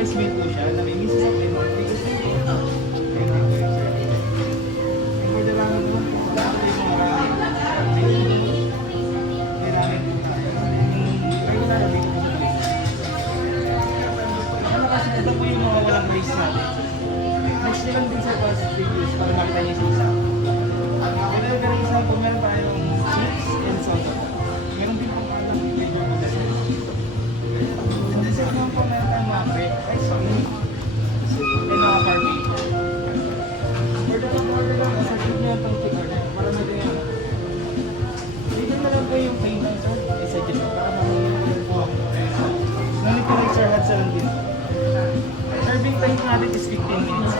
rice meal po siya na may miso sa pino. May gusto niyo. Thank you po yung sir. And for the ramen po, lahat po yung mga ramen. May ramen po tayo. Yung regular ramen po siya. Ano kasi ito po yung mga walang rice natin. Next nyo lang din sa past videos para makita niyo sa isa. Pero pero isa po meron tayong chips and soda. Meron din pong alam yung flavor po dyan. And then sa po meron tayong mga bread, rice meal, and mga barbecue. For the order lang, sa tip nyo itong pick order para maging dito na lang po yung payment sir. Isa dyan para mag-order po. Ngunit po sir, had sa lang din. Serving time natin is 15 minutes.